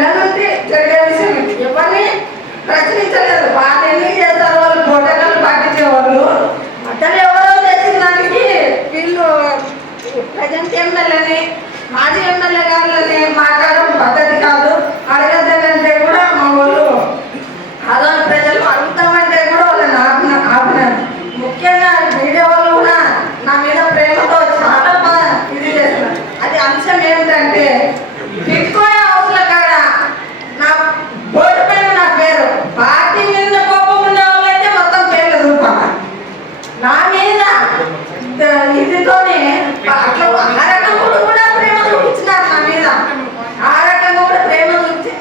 నెల నుండి జరిగే విషయం ఎవరిని ప్రశ్నించలేదు. వాళ్ళు ఎన్ని చేస్తారు, వాళ్ళు ప్రోటోకాల్ పాటించేవాళ్ళు. అతను ఎవరో చేసిన దానికి వీళ్ళు ప్రజెంట్ ఎమ్మెల్యేని మాజీ ఎమ్మెల్యే గారులని మాట్లాడడం పద్ధతి కాదు. అడగద్దంటే కూడా మా వాళ్ళు ఆదోని ప్రజలు అడుగుతామంటే కూడా వాళ్ళని ఆపినారు. ముఖ్యంగా మీడియా వాళ్ళు కూడా నా మీద ప్రేమతో చాలా బాగా ఇది చేస్తున్నారు. అది అంశం ఏమిటంటే బిట్కోయిన్ హౌస్ల కాడ నా బోర్డు పైన నా పేరు, పార్టీ మీద కోపం ఉన్న వాళ్ళైతే మొత్తం పేర్లు చూపాలి. నా మీద ఇదితోనే అట్లా ఆ రకంగా కూడా ప్రేమ చూపించినారు నా మీద. ఆ రకంగా కూడా ప్రేమ చూపించి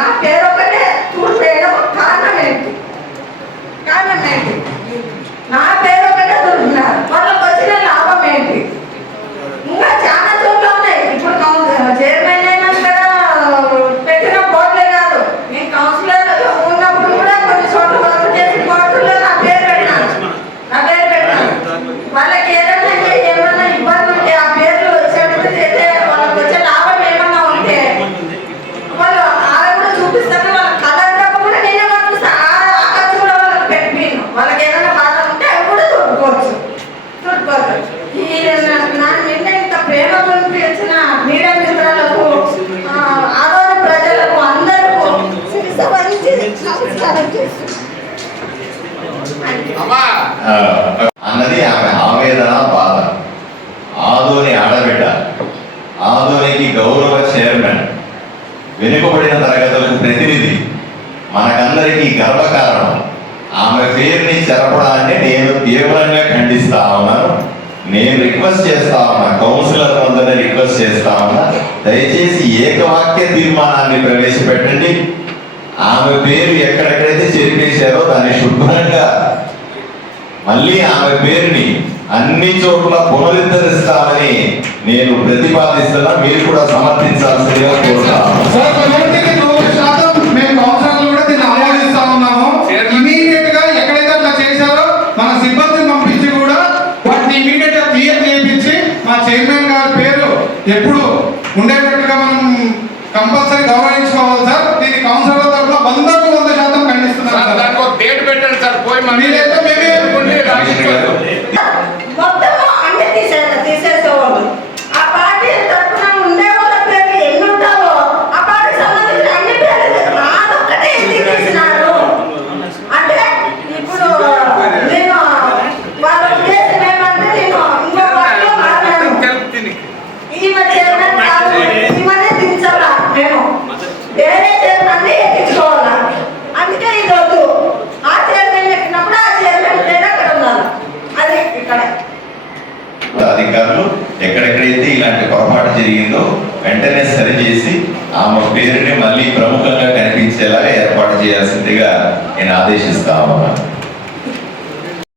నా పేరు ఒకటే చూడిపోయడం కారణం ఏంటి? నా పేరు ఒకటే చూపినారు. వాళ్ళకి వచ్చిన లాభం ఏంటి? ఇంకా చాలా చోట్ల ఉన్నాయి. ఇప్పుడు చైర్మన్ అయినా కదా పెట్టిన బోర్డులే కాదు, నేను కౌన్సిలర్ ఉన్నప్పుడు కూడా కొన్ని చోట్ల వర్క్ చేసిన బోర్డుల్లో నా పేరు పెట్టినాను. వాళ్ళకి ఏమన్నా ఇబ్బంది ఉంటే ఆ పేర్లు చెడితే వాళ్ళకి వచ్చే లాభం ఏమన్నా ఉంటే వాళ్ళు ఆడ కూడా చూపిస్తారు. వాళ్ళ కలర్ కూడా నేనే పంపిస్తా. ఆ ఖర్చు కూడా వాళ్ళకి పెట్టిను. వాళ్ళకి ఏదైనా బాధ ఉంటే అవి కూడా చుట్టుకోవచ్చు. ఈ నా మీద ఇంత ప్రేమ చూపించిన మీడియా మిత్రులకు, ఆదోని ప్రజలకు అందరికీ నమస్కారం చేస్తున్నాను అన్నది ఆమె ఆవేదన, బాధ. ఆదోని ఆడబిడ్డ, ఆదోనికి గౌరవ చైర్మన్, వెనుకబడిన తరగతులకు ప్రతినిధి, మనకందరికీ గర్వకారణం. ఆమె పేరుని చెరపడాన్ని నేను తీవ్రంగా ఖండిస్తా ఉన్నాను. నేను రిక్వెస్ట్ చేస్తా ఉన్నా, కౌన్సిలర్ అందరినీ రిక్వెస్ట్ చేస్తా ఉన్నా, దయచేసి ఏకవాక్య తీర్మానాన్ని ప్రవేశపెట్టండి. ఆమె పేరు ఎక్కడెక్కడైతే చెరిపేశారో దాన్ని శుభ్రంగా మళ్ళీ ఆమె పేరుని అన్ని చోట్ల పునరుద్ధరిస్తామని నేను ప్రతిపాదిస్తున్నా. మీరు కూడా సమర్థించాల్సిందిగా కోరుతాను. ఇమీడియట్ గా ఎక్కడైతే అట్లా చేశారో మన సిబ్బందిని పంపించి కూడా వాటిని ఇమీడియట్ గా క్లియర్ చేయించి మా చైర్మన్ గారి పేరు ఎప్పుడు ఉండేటట్టుగా మనం కంపల్సరీ గౌరవించుకోవాలి సార్. దీని కౌన్సిలర్ తరఫున 100% ఖండిస్తున్నారు సార్. డేట్ పెట్టండి సార్. పోయి మీరైతే మేమే మొత్తము అన్ని తీసేసేవాళ్ళు. ఆ పార్టీ తరఫున ఉండే వాళ్ళ పేర్లు ఎన్ని ఉంటావో ఆ పార్టీకి సంబంధించిన అన్ని పేర్లు నాదొక్కటే ఎందుకు తీసినారు అంటే ఇప్పుడు నేను వాళ్ళ ఉద్దేశం ఏమంటే నేను ఇంకో పార్టీలో మాట్లాడాను. ఈమె చైర్మన్ కాదు, ఈమెనే దించాలా, మేము వేరే చైర్మన్ ఎక్కించుకోవాలా. అందుకే ఇది వద్దు. ఆ చైర్మన్ ఎక్కినప్పుడు ఆ చైర్మన్ పేరు అక్కడ ఉండాలి. అది ఇక్కడ అధికారులు ఎక్కడెక్కడైతే ఇలాంటి పొరపాటు జరిగిందో వెంటనే సరిచేసి ఆమె పేరుని మళ్ళీ ప్రముఖంగా కనిపించేలాగా ఏర్పాటు చేయాల్సిందిగా నేను ఆదేశిస్తా ఉన్నాను.